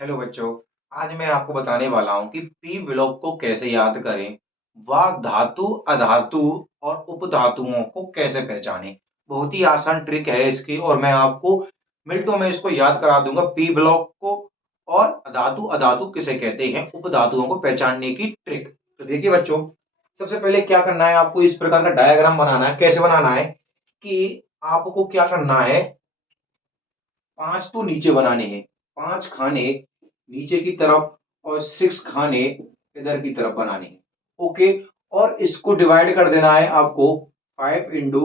Hello बच्चों। आज मैं आपको बताने वाला हूं कि पी ब्लॉक को कैसे याद करें। वह धातु अधातु और उपधातुओं को कैसे पहचानें। बहुत ही आसान ट्रिक है इसकी और मैं आपको मिनटों में इसको याद करा दूंगा। पी ब्लॉक को और धातु अधातु किसे कहते हैं, उपधातुओं को पहचानने की ट्रिक। तो देखिए बच्चों, सबसे पहले क्या करना है, आपको इस प्रकार का डायग्राम बनाना है। कैसे बनाना है कि आपको क्या करना है, 5 तो नीचे बनाने हैं, 5 खाने नीचे की तरफ और 6 खाने इधर की तरफ बनाने हैं। ओके। और इसको डिवाइड कर देना है आपको 5 इंटू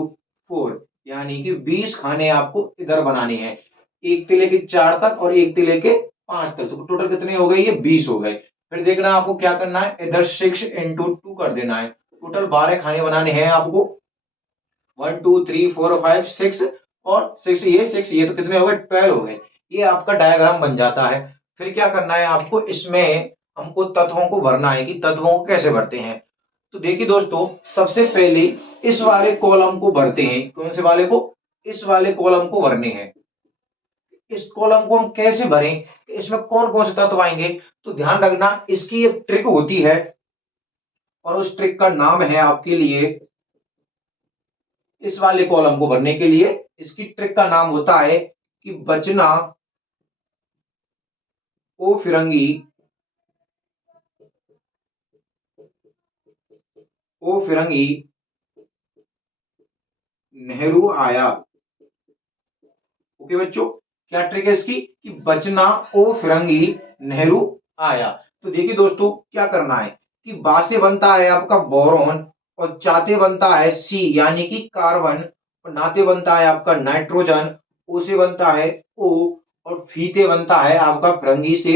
4, यानी कि 20 खाने आपको इधर बनाने हैं, एक से लेके 4 तक और एक से लेके 5 तक। तो टोटल कितने हो गए, ये 20 हो गए। फिर देखना आपको क्या करना है, इधर 6 इंटू 2 कर देना है। टोटल 12 खाने बनाने हैं आपको, 1 2 3 4 5 6 और 6 ये तो कितने हो गए, 12 हो गए। ये आपका डायग्राम बन जाता है। फिर क्या करना है आपको, इसमें हमको तत्वों को भरना है कि तत्वों को कैसे भरते हैं। तो देखिए दोस्तों, सबसे पहले इस वाले कॉलम को भरते हैं। कौन से वाले को, इस वाले कॉलम को भरने हैं। इस कॉलम को हम कैसे भरें, इसमें कौन कौन से तत्व आएंगे। तो ध्यान रखना, इसकी एक ट्रिक होती है और उस ट्रिक का नाम है आपके लिए, इस वाले कॉलम को भरने के लिए इसकी ट्रिक का नाम होता है कि बचना ओ फिरंगी, ओ फिरंगी नेहरू आया। ओके बच्चों, क्या ट्रिक है इसकी कि बचना ओ फिरंगी नेहरू आया। तो देखिए दोस्तों, क्या करना है कि बा से बनता है आपका बोरॉन और चाते बनता है सी यानी कि कार्बन और नाते बनता है आपका नाइट्रोजन, ओ से बनता है ओ और फीते बनता है आपका फिरंगी से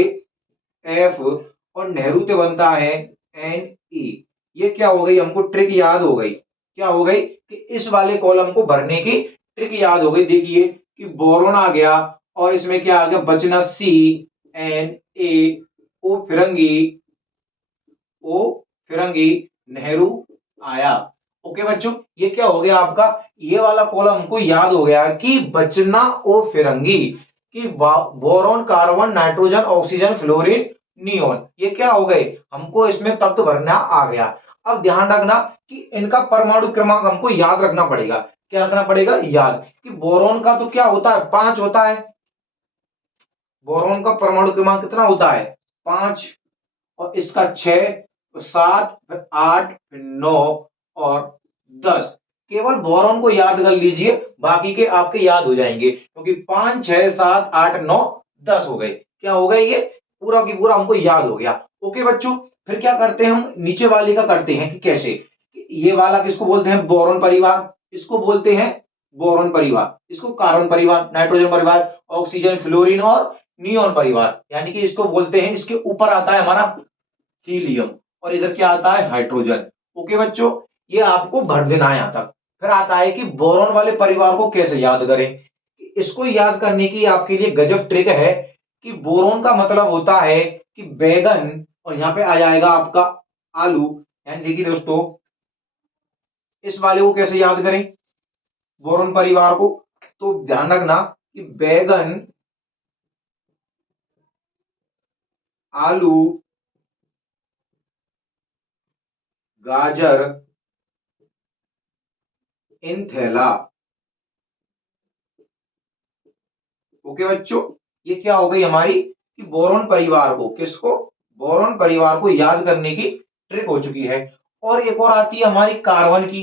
एफ और नेहरू से बनता है एन ई। ये क्या हो गई, हमको ट्रिक याद हो गई। क्या हो गई कि इस वाले कॉलम को भरने की ट्रिक याद हो गई। देखिए कि बोरोन आ गया और इसमें क्या आ गया, बचना सी एन ए ओ फिरंगी, ओ फिरंगी नेहरू आया। ओके बच्चों, ये क्या हो गया आपका, ये वाला कॉलम हमको याद हो गया कि बचना ओ फिरंगी कि boron carbon nitrogen oxygen fluorine neon, ये क्या हो गए, हमको इसमें तत्व भरना आ गया। अब ध्यान रखना कि इनका परमाणु क्रमांक हमको याद रखना पड़ेगा। क्या रखना पड़ेगा, याद कि बोरॉन का तो क्या होता है, 5 होता है। बोरॉन का परमाणु क्रमांक कितना होता है, 5। और इसका 6, 7, 8, 9 और 10। केवल बोरॉन को याद कर लीजिए, बाकी के आपके याद हो जाएंगे, क्योंकि 5 6 7 8 9 10 हो गए। क्या हो गए, ये पूरा की पूरा हमको याद हो गया। ओके बच्चों, फिर क्या करते हैं, हम नीचे वाले का करते हैं कि कैसे। ये वाला किसको बोलते हैं, बोरॉन परिवार, इसको बोलते हैं बोरॉन परिवार, इसको कार्बन परिवार, नाइट्रोजन परिवार, ऑक्सीजन फ्लोरीन और नियोन परिवार, यानी कि इसको बोलते हैं, इसके ऊपर आता है हमारा हीलियम और इधर क्या आता है, हाइड्रोजन। ओके बच्चों, ये आपको भर देना है यहां तक। फिर आता है कि बोरॉन वाले परिवार को कैसे याद करें। इसको याद करने की आपके लिए गजब ट्रिक है कि बोरॉन का मतलब होता है कि बैगन और यहां पे आ जाएगा आपका आलू। यानी देखिए दोस्तों, इस वाले को कैसे याद करें, बोरॉन परिवार को। तो ध्यान रखना कि बैगन, आलू, गाजर, इंथेला। ओके बच्चों, ये क्या हो गई हमारी कि बोरॉन परिवार को, किसको, बोरॉन परिवार को याद करने की ट्रिक हो चुकी है। और एक और आती है हमारी कार्बन की।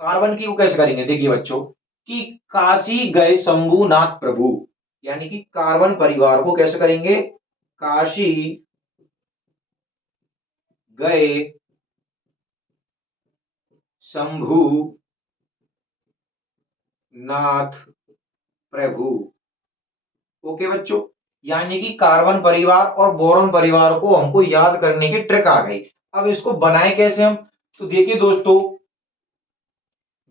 कार्बन की वो कैसे करेंगे, देखिए बच्चों कि काशी गए शंभुनाथ प्रभु, यानी कि कार्बन परिवार को कैसे करेंगे, काशी गए शंभु नाथ प्रभु। ओके बच्चों, यानी कि कार्बन परिवार और बोरॉन परिवार को हमको याद करने की ट्रिक आ गई। अब इसको बनाए कैसे हम, तो देखिए दोस्तों,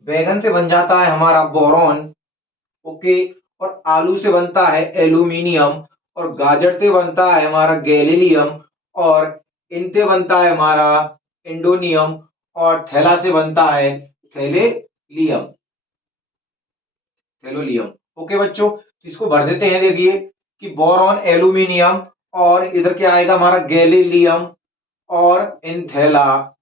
बैगन से बन जाता है हमारा बोरॉन। ओके। और आलू से बनता है एल्यूमिनियम और गाजर से बनता है हमारा गैलीलियम और इनसे बनता है हमारा इंडोनियम और थैला से बनता है थैलेलियम, थैलोलियम। ओके बच्चों, इसको भर देते हैं। देखिए कि बोरॉन एल्यूमिनियम, और इधर क्या आएगा हमारा गैलीलियम और इंथेला।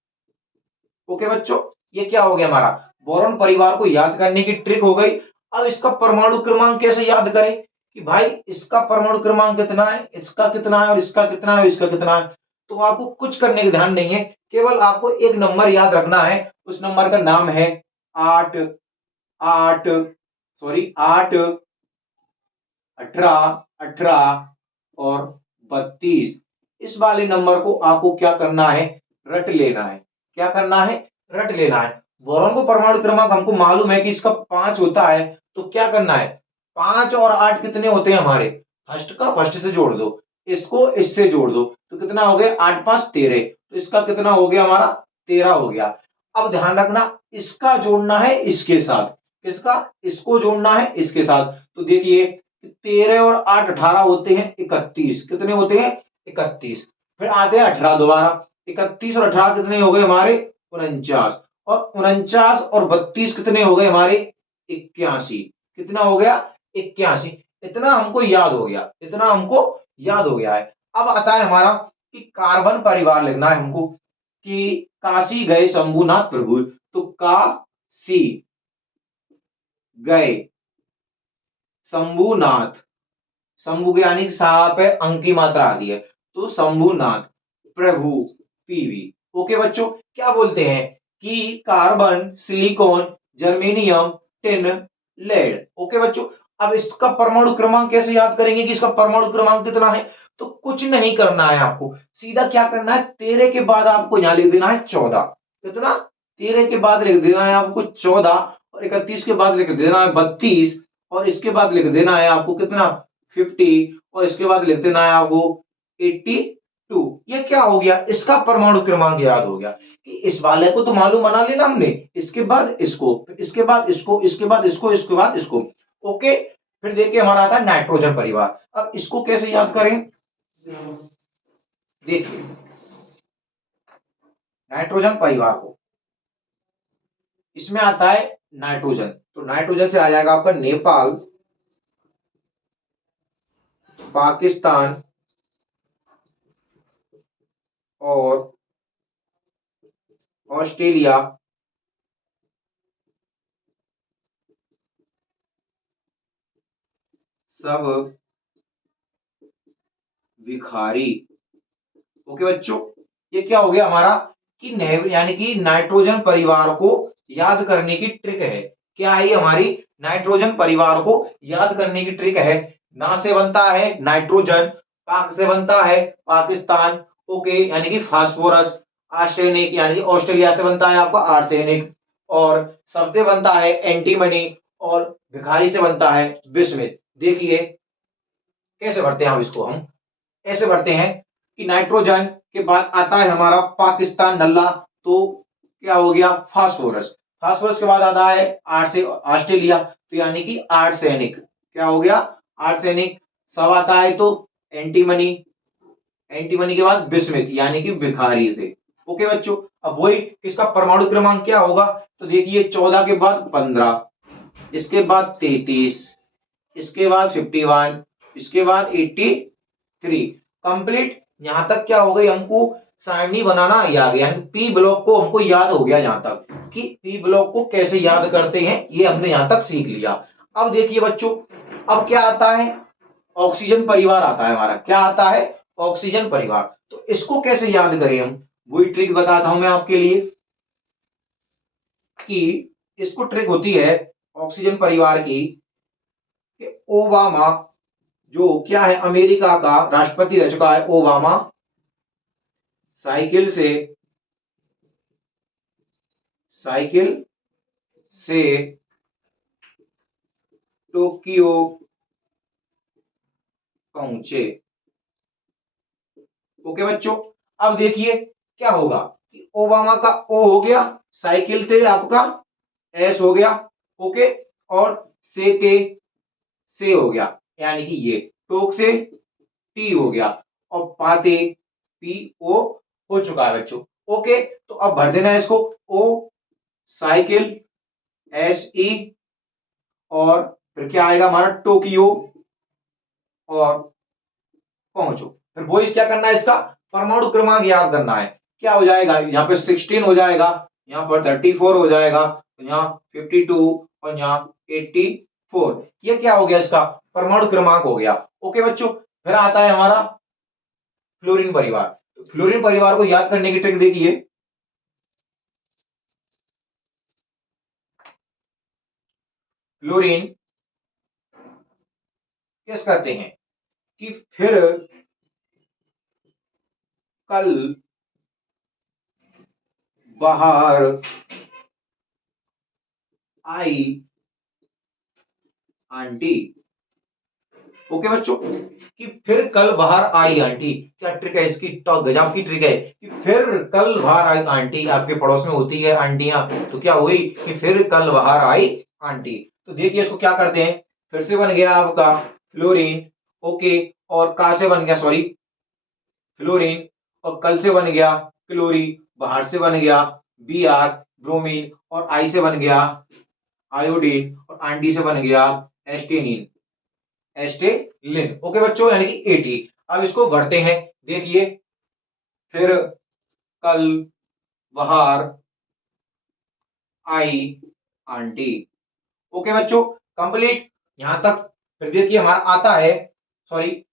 ओके बच्चों, ये क्या हो गया हमारा बोरॉन परिवार को याद करने की ट्रिक हो गई। अब इसका परमाणु क्रमांक कैसे याद करें कि भाई इसका परमाणु क्रमांक कितना है, इसका कितना है, और इसका कितना है, और इसका कितना है। तो आपको कुछ करने का ध्यान नहीं है, केवल आपको एक नंबर याद रखना है। उस नंबर का नाम है 8, 8, सॉरी 8, 18, 18 और 32। इस वाले नंबर को आपको क्या करना है, रट लेना है। क्या करना है, रट लेना है। बोरॉन को परमाणु क्रमांक हमको मालूम है कि इसका 5 होता है, तो क्या करना है, 5 और 8 कितने होते हैं हमारे, फर्स्ट का फर्स्ट से जोड़ दो, इसको इससे जोड़ दो, तो कितना हो गया, 8 5 13, तो इसका कितना हो गया हमारा 13 हो गया। अब ध्यान रखना, इसका जोड़ना है इसके साथ, किसका, इसको जोड़ना है इसके साथ। तो देखिए 13 और 8 18 होते हैं 31, कितने होते हैं 31। फिर आते हैं 18 दोबारा, 31 और 18 कितने हो गए हमारे 49, और 49 और 32 कितने हो गए हमारे 81। कितना हो गया 81। इतना हमको याद हो गया, इतना हमको याद हो गया है। अब आता है हमारा कि कार्बन परिवार लिखना है हमको कि काशी गए शंभुनाथ प्रभु, तो काशी गए शंभुनाथ, शंभु के यानी साहा पे अंक की मात्रा आती है, तो शंभुनाथ प्रभु पीवी। ओके बच्चों, क्या बोलते हैं कि carbon, silicon, germanium, tin, lead. Okay बच्चों, अब इसका परमाणु क्रमांक कैसे याद करेंगे कि इसका परमाणु क्रमांक कितना है। तो कुछ नहीं करना है आपको, सीधा क्या करना है, 13 के बाद आपको यहां लिख देना है 14। कितना, 13 के बाद लिख देना है आपको 14, और 31 के बाद लिख देना है 32, और इसके बाद लिख देना है आपको कितना 50, और इसके बाद लिख देना है आपको 82। ये क्या हो गया, इसका परमाणु क्रमांक याद हो गया कि इस वाले को तो मालूम बना लेना हमने, इसके बाद इसको, इसके बाद इसको, इसके बाद इसको, इसके बाद इसको। ओके, फिर देखिए हमारा आता है नाइट्रोजन परिवार। अब इसको कैसे याद करें, देखिए नाइट्रोजन परिवार को, इसमें आता है नाइट्रोजन, तो नाइट्रोजन से आ जाएगा आपका नेपाल, पाकिस्तान और ऑस्ट्रेलिया, सब विखारी। ओके बच्चों, ये क्या हो गया हमारा कि यानी कि नाइट्रोजन परिवार को याद करने की ट्रिक है। क्या है ये हमारी नाइट्रोजन परिवार को याद करने की ट्रिक है। ना से बनता है नाइट्रोजन, पाक से बनता है पाकिस्तान, ओके यानी कि फास्फोरस, आर्सेनिक यानी कि ऑस्ट्रेलिया से बनता है आपका आर्सेनिक, और सब से बनता है एंटीमनी, और भिखारी से बनता है बिस्मिथ। देखिए कैसे भरते हैं हम इसको, हम ऐसे भरते हैं कि नाइट्रोजन के बाद आता है हमारा पाकिस्तान नल्ला, तो क्या हो गया फास्फोरस, फास्फोरस के बाद आता है आठ से ऑस्ट्रेलिया, तो यानी कि आर्सेनिक, क्या हो गया आर्सेनिक। सब आता है तो एंटीमनी, एंटीमनी के बाद बिस्मिथ यानी कि भिखारी से। ओके बच्चों, अब वही इसका परमाणु क्रमांक क्या होगा, तो देखिए 14 के बाद 15, इसके बाद 33, इसके बाद 51, इसके बाद 83 कंप्लीट। यहां तक क्या हो गई, हमको सारणी बनाना आ गया, पी ब्लॉक को हमको याद हो गया यहां तक कि पी ब्लॉक को कैसे याद करते हैं, ये हमने यहां तक सीख लिया। अब देखिए बच्चों, अब क्या आता है, ऑक्सीजन परिवार आता है हमारा, क्या आता है ऑक्सीजन परिवार। तो इसको कैसे याद करें हम, वही ट्रिक बताता हूं मैं आपके लिए कि इसको ट्रिक होती है ऑक्सीजन परिवार की कि ओबामा, जो क्या है अमेरिका का राष्ट्रपति रह चुका है ओबामा, साइकिल से, साइकिल से टोक्यो पहुंचे। ओके बच्चों, अब देखिए क्या होगा कि ओबामा का ओ हो गया, साइकिल से आपका एस हो गया, ओके, और से हो गया यानी कि ये टोक से टी हो गया, और पाते पी ओ हो चुका है बच्चों। ओके, तो अब भर देना है इसको, ओ साइकिल एस ई, और फिर क्या आएगा हमारा टोक्यो, और पहुंचो। फिर वही क्या करना है, इसका परमाणु क्रमांक याद करना है। क्या हो जाएगा, यहाँ पे 16 हो जाएगा, यहाँ पर 34 हो जाएगा, यहाँ 52 और यहाँ 84। ये क्या हो गया, इसका परमाणु क्रमांक हो गया। ओके बच्चों, फिर आता है हमारा फ्लोरीन परिवार। तो फ्लोरीन परिवार को याद करने की ट्रिक देखिए। फ्लोरीन किस करते हैं कि फिर कल बाहर आई आंटी। ओके बच्चों, कि फिर कल बाहर आई आंटी। क्या ट्रिक है इसकी, तो गजब की ट्रिक है कि फिर कल बाहर आई आंटी। आपके पड़ोस में होती है आंटियां, तो क्या हुई कि फिर कल बाहर आई आंटी। तो देखिए इसको क्या करते हैं, फिर से बन गया आपका फ्लोरीन। ओके, और का से बन गया, सॉरी, फ्लोरीन, और कल से बन गया क्लोरी, बाहर से बन गया बी आर ब्रोमीन, और आई से बन गया आयोडीन, और आंटी से बन गया एस्टेनिन, एस्टेलिन। ओके बच्चों, यानी कि 80। अब इसको बढ़ते हैं, देखिए, फिर कल बाहर आई आंटी। ओके बच्चों, कंप्लीट यहां तक। फिर देखिए हमारा आता है, सॉरी,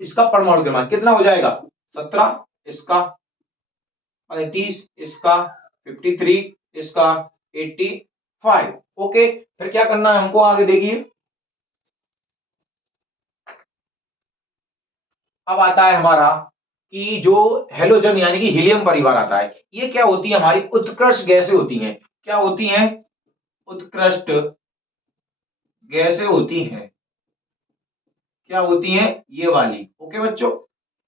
इसका परमाणु क्रमांक कितना हो जाएगा, 17, इसका 35, इसका 53, इसका 85। ओके, फिर क्या करना है हमको आगे देखिए। अब आता है हमारा कि जो हेलोजन यानी कि हीलियम परिवार आता है। ये क्या होती है, हमारी उत्कृष्ट गैसें होती हैं। क्या होती हैं, उत्कृष्ट गैसें होती हैं। क्या होती हैं, ये वाली। ओके बच्चों,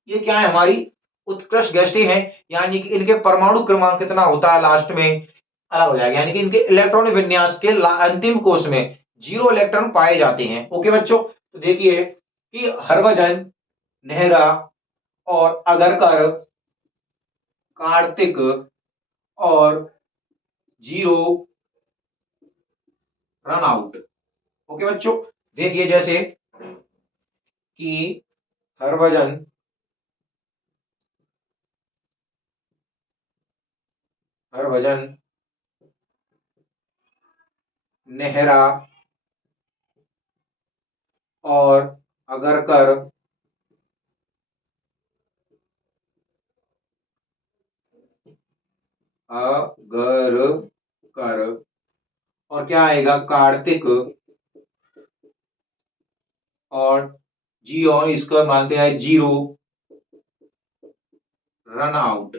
ये क्या है, हमारी उत्कृष्ट गैसें हैं, यानी कि इनके परमाणु क्रमांक कितना होता है लास्ट में अलग हो जाएगा, यानी कि इनके इलेक्ट्रॉन विन्यास के अंतिम कोष में 0 इलेक्ट्रॉन पाए जाते हैं। ओके बच्चों, तो देखिए कि हरभजन, नेहरा और अगरकर, कार्तिक और 0 रन आउट। ओके बच्चों, देखिए जैसे कि हरभजन, हरभजन, नेहरा और अगरकर अगरकर, और क्या आएगा, कार्तिक और जी, और इसको मानते हैं 0 रन आउट।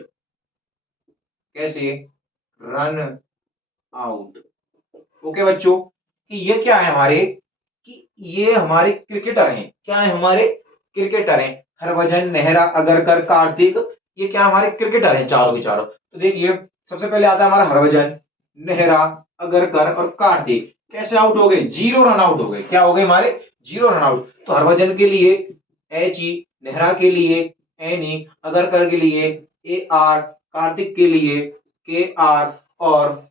कैसे, रन आउट। ओके बच्चों, कि ये क्या है हमारे, कि ये हमारे क्रिकेटर हैं। क्या है, हमारे क्रिकेटर हैं, हरभजन, नेहरा, अगरकर, कार्तिक। ये क्या हमारे क्रिकेटर हैं चारों के चारों। तो देखिए सबसे पहले आता है हमारा हरभजन, नेहरा, अगरकर और कार्तिक। कैसे आउट हो गए, 0 रन आउट हो गए। क्या हो गए हमारे, 0 रन आउट। तो हरभजन के लिए HE, नेहरा के लिए NE, अगरकर के लिए AR, कार्तिक के लिए KR, और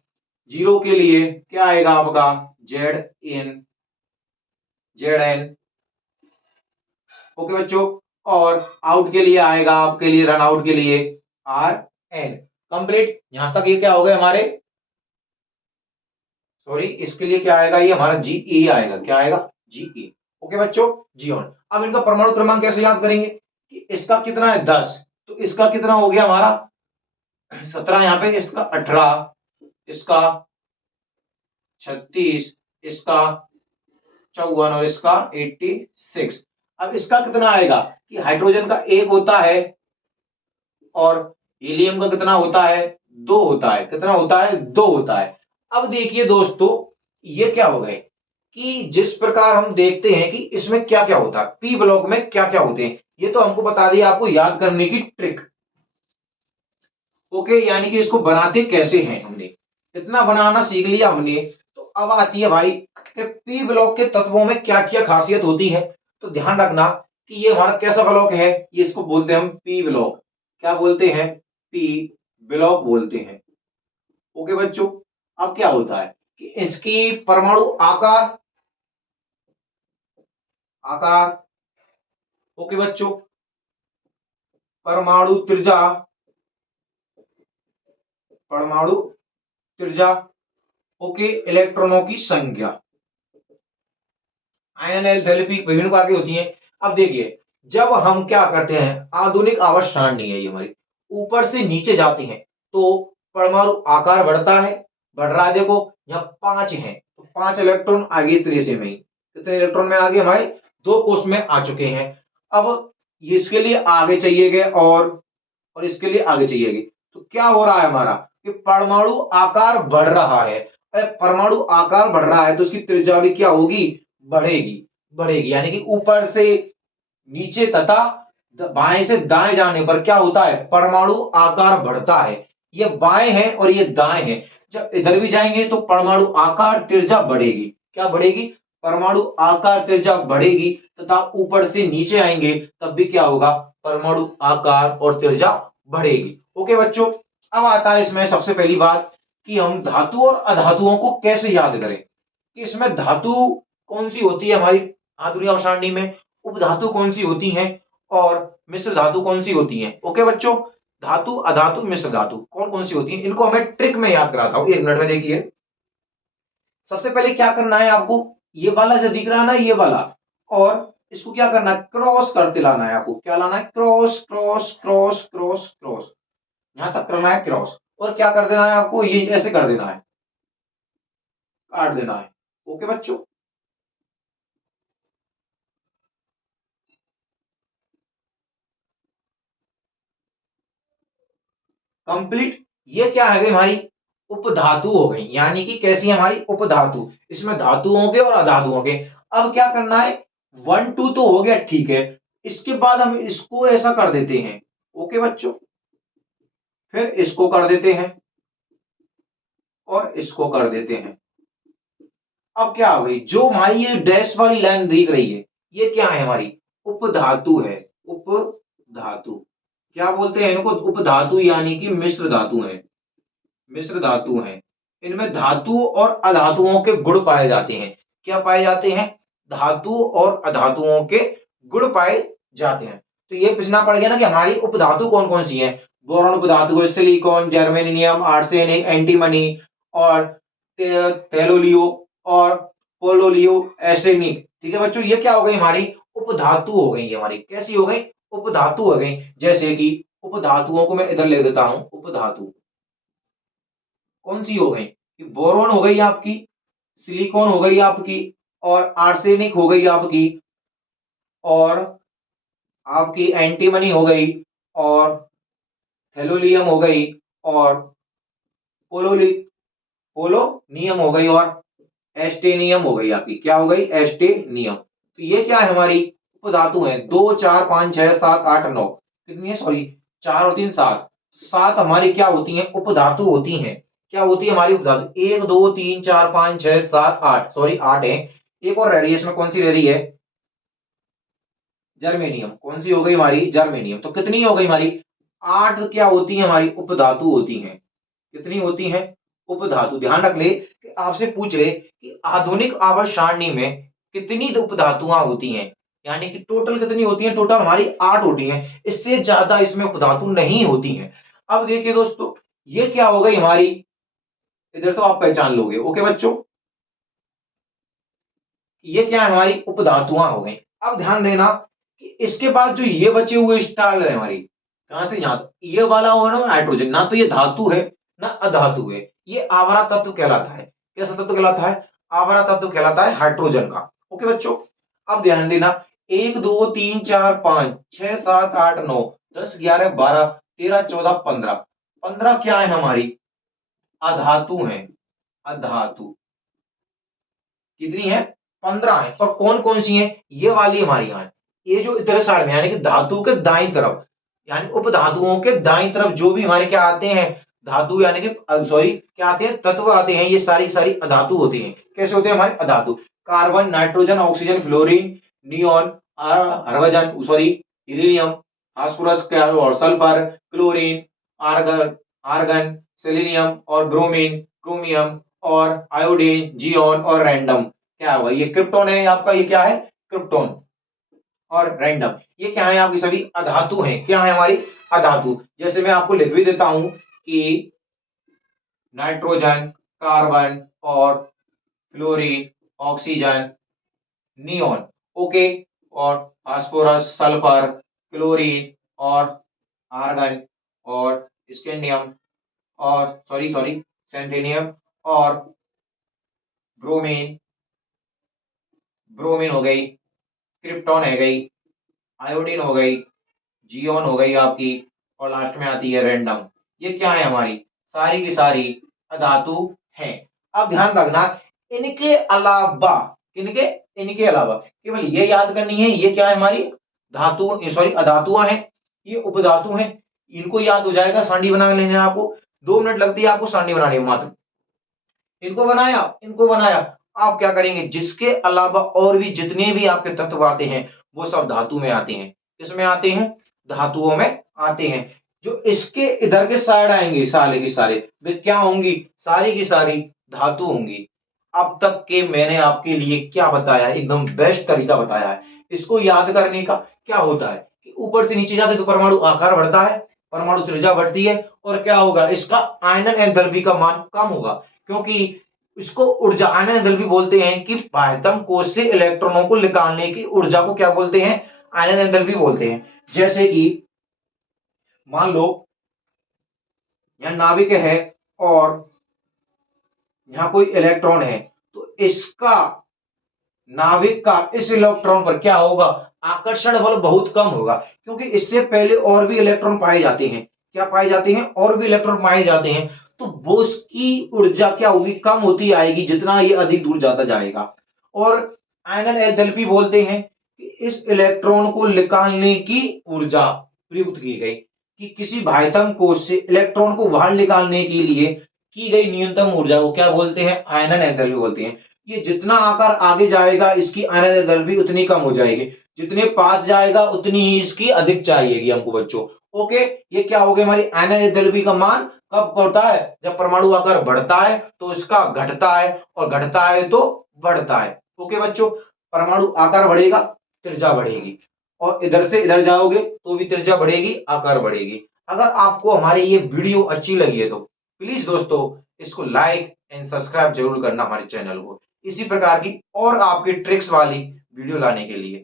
0 के लिए क्या आएगा आपका, ZN। ओके बच्चों, और आउट के लिए आएगा आपके लिए, रन आउट के लिए RN। कंप्लीट यहां तक। ये क्या हो गए हमारे, सॉरी, इसके लिए क्या आएगा, ये हमारा GE आएगा। क्या आएगा, GE। ओके बच्चों, जियोन। अब इनका परमाणु क्रमांक कैसे याद करेंगे, कि इसका कितना है 10, तो इसका कितना हो गया हमारा 17, यहाँ पे इसका 18, इसका 36, इसका 54, और इसका 86। अब इसका कितना आएगा, कि हाइड्रोजन का 1 होता है और हीलियम का कितना होता है, 2 होता है। कितना होता है, 2 होता है। अब देखिए दोस्तों, ये क्या हो गए, कि जिस प्रकार हम देखते हैं कि इसमें क्या क्या होता है, पी ब्लॉक में क्या क्या होते हैं, ये तो हमको बता दिया आपको याद करने की ट्रिक। ओके, यानी कि इसको बनाते कैसे हैं हमने, इतना बनाना सीख लिया हमने। तो अब आती है भाई कि पी ब्लॉक के तत्वों में क्या क्या खासियत होती है। तो ध्यान रखना कि ये हमारा कैसा ब्लॉक है, ये इसको बोलते हैं हम पी ब्लॉक। क्या बोलते हैं, पी ब्लॉक बोलते हैं। ओके बच्चों, अब क्या होता है कि इसकी परमाणु आकार, आकार ओके बच्चों, परमाणु त्रिज्या, परमाणु त्रिज्या, ओके, इलेक्ट्रॉनों की संख्या, आयन एंथैल्पी विभिन्न प्रकार की होती है। अब देखिए, जब हम क्या करते हैं, आधुनिक आवर्त सारणी है ये हमारी, ऊपर से नीचे जाती है तो परमाणु आकार बढ़ता है, बढ़ रहा है, देखो यहाँ 5 है तो 5 इलेक्ट्रॉन आगे त्रिज्या में ही, कितने इलेक्ट्रॉन में आगे हमारे 2 कोष में आ चुके हैं। अब इसके लिए आगे चाहिए और इसके लिए आगे चाहिए, तो क्या हो रहा है हमारा कि परमाणु आकार बढ़ रहा है। परमाणु आकार बढ़ रहा है तो उसकी त्रिज्या भी क्या होगी, बढ़ेगी, बढ़ेगी, यानी कि ऊपर से नीचे तथा बाएं से दाएं जाने पर क्या होता है, परमाणु आकार बढ़ता है। ये बाएं है और ये दाएं है, जब इधर भी जाएंगे तो परमाणु आकार त्रिज्या बढ़ेगी, क्या बढ़ेगी, परमाणु आकार त्रिज्या बढ़ेगी, तथा ऊपर से नीचे आएंगे तब भी क्या होगा, परमाणु आकार और त्रिज्या बढ़ेगी। ओके बच्चों, अब आता है इसमें सबसे पहली बात कि हम धातु और अधातुओं को कैसे याद करें, कि इसमें धातु कौन सी होती है हमारी आधुनिक आवर्त सारणी में, उपधातु कौन सी होती हैं और मिश्र धातु कौन सी होती हैं। ओके बच्चों, धातु अधातु मिश्र धातु कौन कौन सी होती हैं, इनको हमें ट्रिक में याद कराता हूं, 1 मिनट में देखिए। सबसे पहले क्या करना है आपको, ये वाला जो दिख रहा है ना, ये वाला, और इसको क्या करना है, क्रॉस करते लाना है आपको, क्या लाना है, cross cross cross cross cross, यहां तक करना है क्रॉस, और क्या कर देना है आपको, ये ऐसे कर देना है, काट देना है। ओके बच्चों, कंप्लीट। ये क्या है हमारी उपधातु हो गई, यानी कि कैसी हमारी उपधातु, इसमें धातु होंगे और अधातु होंगे। अब क्या करना है, 1 2 तो हो गया, ठीक है, इसके बाद हम इसको ऐसा कर देते हैं। ओके बच्चों, फिर इसको कर देते हैं और इसको कर देते हैं। अब क्या हो गई, जो हमारी ये डैश वाली लाइन दिख रही है, ये क्या है हमारी उपधातु है, उपधातु, क्या बोलते हैं इनको, उपधातु, यानी कि मिश्र धातु है, मिश्र धातु हैं। इनमें धातु और अधातुओं के गुण पाए जाते हैं, क्या पाए जाते हैं, धातु और अधातुओं के गुण पाए जाते हैं। तो ये पूछना पड़ गया ना कि हमारी उपधातु कौन कौन सी हैं, बोरॉन उपधातु है, सिलिकॉन, जर्मेनियम, आर्सेनिक, एंटीमनी और थैलोलियो और पोलोलियो एस्टेनिक। ठीक है बच्चों, ये क्या हो गई, हमारी उपधातु हो गई, हमारी कैसी हो गई, उपधातु हो गई। जैसे कि उपधातुओं को मैं इधर ले देता हूं, उपधातु कौन सी हो गई, बोरोन हो गई आपकी, सिलिकॉन हो गई आपकी, और आर्सेनिक हो गई आपकी, और आपकी एंटीमनी हो गई, और थैलोलियम हो गई, और पोलोली पोलोनियम हो गई, और एस्टेनियम हो गई आपकी, क्या हो गई, एस्टेनियम। तो ये क्या है, हमारी उपधातु है, 2 4 5 6 7 8 9, कितनी है, सॉरी 4 और 3 7, 7 हमारी क्या होती हैं, उपधातु होती हैं। क्या होती है हमारी उपधातु, 1 2 3 4 5 6 7 8, सॉरी 8 है, एक और रह रही है, इसमें कौन सी रह रही है, जर्मेनियम, कौन सी हो गई हमारी, जर्मेनियम। तो कितनी हो गई हमारी, 8 क्या होती है हमारी उपधातु होती हैं, कितनी होती हैं, उपधातु। ध्यान रख ले कि आपसे पूछ ले कि आधुनिक आवर्त सारणी में कितनी उपधातुआं होती हैं, यानी कि टोटल कितनी होती हैं, टोटल हमारी 8 होती हैं, इससे ज्यादा इसमें उपधातु नहीं होती हैं। अब देखिए दोस्तों, ये क्या हो गई हमारी, इधर तो आप पहचान लोगे। ओके बच्चों, ये क्या है, हमारी उपधातुआं हो गई। अब ध्यान देना कि इसके बाद जो ये बचे हुए स्टाइल है हमारी, कहां से यहां तक, ये वाला हो ना नाइट्रोजन, ना तो ये धातु है ना अधातु है, ये आवरा तत्व कहलाता है। कैसा तत्व कहलाता है, आवरा तत्व कहलाता है हाइड्रोजन का। ओके बच्चों, अब ध्यान देना, 1 2 3 4 5 6 7 8 9 10 11 12 13 14 15, 15 क्या है हमारी अधातु है, अधातु कितनी है, 15 है। और कौन कौन सी है, ये वाली हमारी यहाँ है, ये जो इधर साइड में, यानी कि धातु के दाईं तरफ, यानी उपधातुओं के दाईं तरफ जो भी हमारे क्या आते हैं, धातु यानी कि सॉरी क्या आते हैं, तत्व आते हैं, ये सारी सारी अधातु होती हैं। कैसे होते हैं हमारे अधातु, carbon, nitrogen, oxygen, fluorine, neon, हर्वजन, सॉरी हीलियम, फास्फोरस और sulphur, chlorine, argon, argon, selenium और ब्रोमीन, क्रोमियम और आयोडीन, जियोन और रैंडम। क्या होगा, ये क्रिप्टॉन है आपका, ये क्या है, क्रिप्टॉन। और रैंडम। ये क्या है? आपकी सभी अधातु हैं। क्या है? हमारी अधातु। जैसे मैं आपको लिख भी देता हूं कि नाइट्रोजन, कार्बन और फ्लोरीन, ऑक्सीजन, नियोन, ओके, और फास्फोरस, सल्फर, क्लोरीन और आर्गन और स्कैंडियम और सॉरी सेंटेनियम और ब्रोमीन, ब्रोमीन हो गई, क्रिप्टॉन है गई, आयोडीन हो गई, जियोन हो गई आपकी, और लास्ट में आती है रैंडम। ये क्या है? हमारी सारी की सारी अधातु हैं। अब ध्यान रखना, इनके अलावा, इनके इनके अलावा केवल ये याद करनी है, ये क्या है? हमारी धातु, सॉरी अधातुआं हैं, ये उपधातु हैं। इनको याद हो जाएगा, सारणी बना लेने आपको 2 मिनट लगती है, आपको सारणी बनानी है मात्र। इनको बनाया, आप क्या करेंगे? जिसके अलावा और भी जितने भी आपके तत्व आते हैं वो सब धातु में आते हैं। किसमें आते हैं? धातुओं में आते हैं। जो इसके इधर के साइड आएंगे सारे के सारे, वे क्या होंगी? सारी की सारी धातु होंगी। अब तक के मैंने आपके लिए क्या बताया है, एकदम बेस्ट तरीका बताया है। इसको याद करने का क्या होता है कि ऊपर से नीचे जाते तो परमाणु आकार बढ़ता है, परमाणु त्रिज्या बढ़ती है, और क्या होगा? इसका आयनन एंथैल्पी का मान कम होगा, क्योंकि इसको ऊर्जा, आयनन एंथैल्पी बोलते हैं कि बाह्यतम कोश से इलेक्ट्रॉनों को निकालने की ऊर्जा को क्या बोलते हैं? आयनन एंथैल्पी बोलते हैं। जैसे कि मान लो यहां नाभिक है और यहां कोई इलेक्ट्रॉन है, तो इसका, नाभिक का इस इलेक्ट्रॉन पर क्या होगा? आकर्षण बल बहुत कम होगा, क्योंकि इससे पहले और भी इलेक्ट्रॉन पाए जाते हैं। क्या पाए जाते हैं? और भी इलेक्ट्रॉन पाए जाते हैं। तो वो उसकी ऊर्जा क्या होगी? कम होती आएगी जितना ये अधिक दूर जाता जाएगा। और आयनन एंथैल्पी बोलते हैं कि इस इलेक्ट्रॉन को निकालने की ऊर्जा प्रयुक्त की गई, कि किसी बाह्यतम कोश से इलेक्ट्रॉन को बाहर निकालने के लिए की गई न्यूनतम ऊर्जा को क्या बोलते हैं? आयनन एंथैल्पी बोलते हैं। ये जितना आकार आगे जाएगा इसकी आयनन एंथैल्पी उतनी कम हो जाएगी, जितने पास जाएगा उतनी ही इसकी अधिक चाहिएगी हमको बच्चों। ओके, ये क्या हो गया? हमारी आयनन एंथैल्पी का मान कब होता है? जब परमाणु आकार बढ़ता है तो इसका घटता है, और घटता है तो बढ़ता है। ओके बच्चों, परमाणु आकार बढ़ेगा, त्रिज्या बढ़ेगी, और इधर से इधर जाओगे तो भी त्रिज्या बढ़ेगी, आकार बढ़ेगी। अगर आपको हमारी ये वीडियो अच्छी लगी है तो प्लीज दोस्तों इसको लाइक एंड सब्सक्राइब जरूर करना हमारे चैनल को, इसी प्रकार की और आपकी ट्रिक्स वाली वीडियो लाने के लिए।